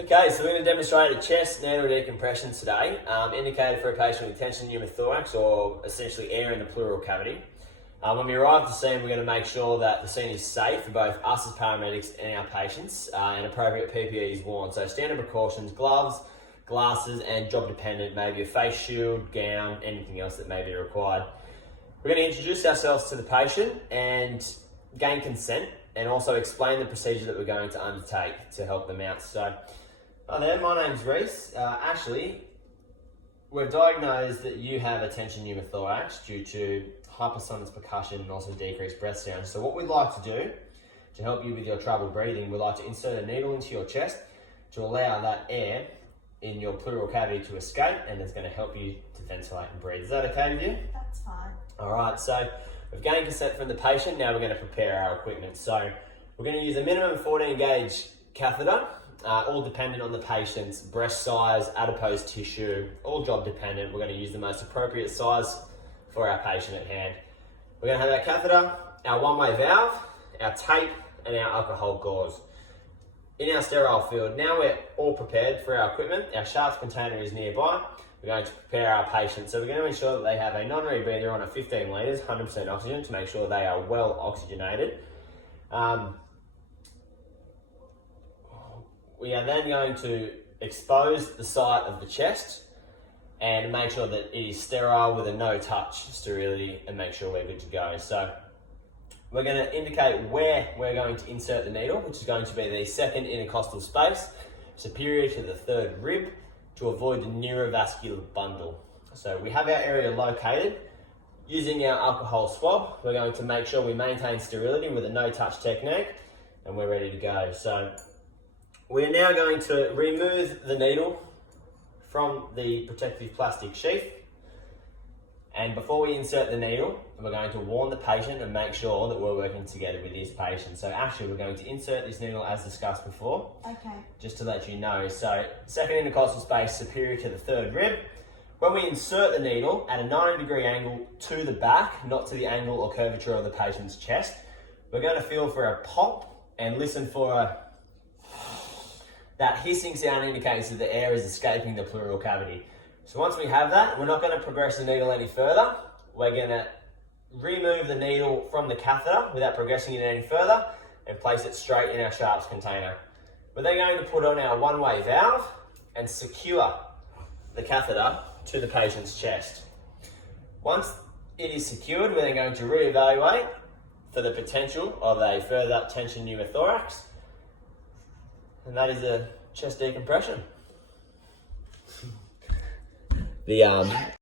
Okay, so we're going to demonstrate a chest needle decompression today, indicated for a patient with tension pneumothorax or essentially air in the pleural cavity. When we arrive at the scene, we're going to make sure that the scene is safe for both us as paramedics and our patients, and appropriate PPE is worn. So standard precautions, gloves, glasses, and job dependent, maybe a face shield, gown, anything else that may be required. We're going to introduce ourselves to the patient and gain consent, and also explain the procedure that we're going to undertake to help them out. So, hi there, my name's Reese. Ashley, we've diagnosed that you have a tension pneumothorax due to hypersonus percussion and also decreased breath sound. So what we'd like to do to help you with your trouble breathing, we'd like to insert a needle into your chest to allow that air in your pleural cavity to escape, and it's going to help you to ventilate and breathe. Is that okay with you? That's fine. All right, so we've gained consent from the patient. Now we're going to prepare our equipment. So we're going to use a minimum 14 gauge catheter, all dependent on the patient's breast size, adipose tissue, all job dependent. We're going to use the most appropriate size for our patient at hand. We're going to have our catheter, our one-way valve, our tape, and our alcohol gauze in our sterile field. Now we're all prepared for our equipment. Our sharps container is nearby. We're going to prepare our patient. So we're going to ensure that they have a non-rebreather on a 15 litres, 100% oxygen, to make sure they are well oxygenated. We are then going to expose the site of the chest and make sure that it is sterile with a no-touch sterility, and make sure we're good to go. So we're going to indicate where we're going to insert the needle, which is going to be the second intercostal space, superior to the third rib, to avoid the neurovascular bundle. So we have our area located. Using our alcohol swab, we're going to make sure we maintain sterility with a no-touch technique, and we're ready to go. So we're now going to remove the needle from the protective plastic sheath. And before we insert the needle, we're going to warn the patient and make sure that we're working together with this patient. So actually, we're going to insert this needle as discussed before. Okay. Just to let you know. So second intercostal space superior to the third rib. When we insert the needle at a 90-degree angle to the back, not to the angle or curvature of the patient's chest, we're going to feel for a pop and listen for that hissing sound indicates that the air is escaping the pleural cavity. So once we have that, we're not going to progress the needle any further. We're going to remove the needle from the catheter without progressing it any further and place it straight in our sharps container. We're then going to put on our one-way valve and secure the catheter to the patient's chest. Once it is secured, we're then going to reevaluate for the potential of a further tension pneumothorax, and that is a chest decompression.